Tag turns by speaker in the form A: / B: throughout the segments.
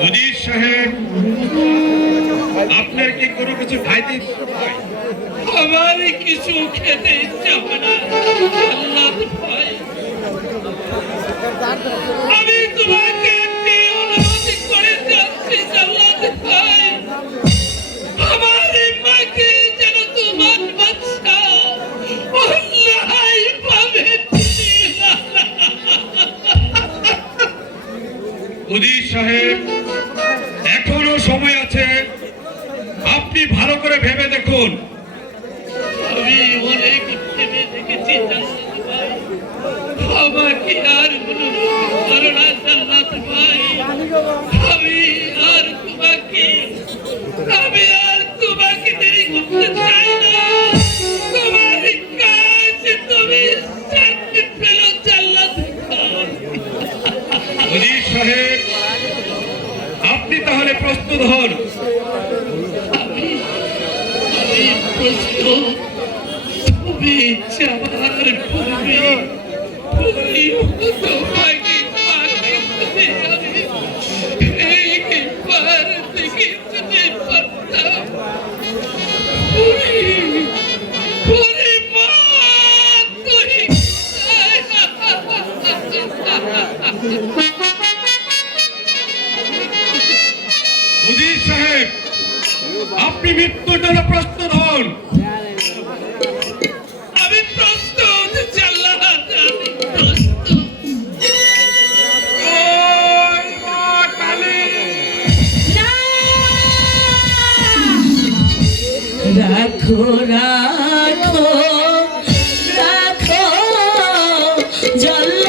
A: অজিত সাহেব আপনার কি কোনো কিছু খাইতে
B: আমার কিছু খেতে ইচ্ছা হয় না।
A: এখনও সময় আছে। আপনি ভালো করে ভেবে দেখুন। তাহলে প্রস্তুত হন
B: আমি আমি প্রস্তুত তুমি যাওয়ার পূর্বে তুমি তোমাকে পাঠিয়ে দেবে আমি এইবার থেকে যেতে পারতাম
A: সাহেব আপনি মৃত্যুর জন্য প্রস্তুত হন!
C: রাখো রাখো রাখো জল্লাদ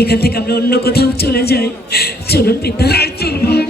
C: এখান থেকে আমরা অন্য কোথাও চলে যাই চলুন পিতা
B: তাই